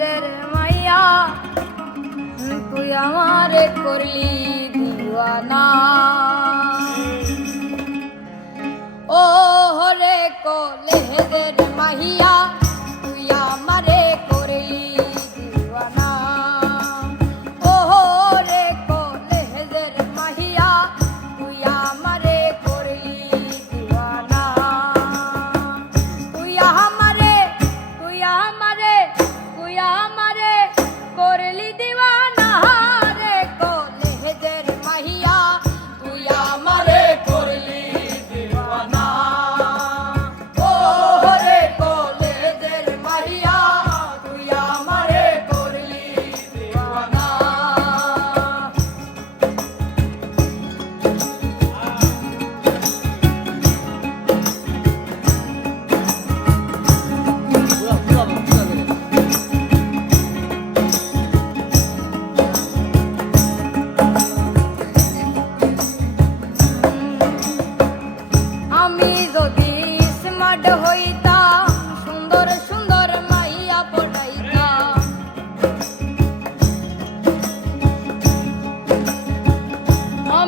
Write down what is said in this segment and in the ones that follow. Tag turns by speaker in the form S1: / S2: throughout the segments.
S1: কলেজের মাইয়া তুই আমার করলি দিওয়ানা।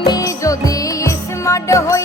S1: আমি যদি স্মার্ট হই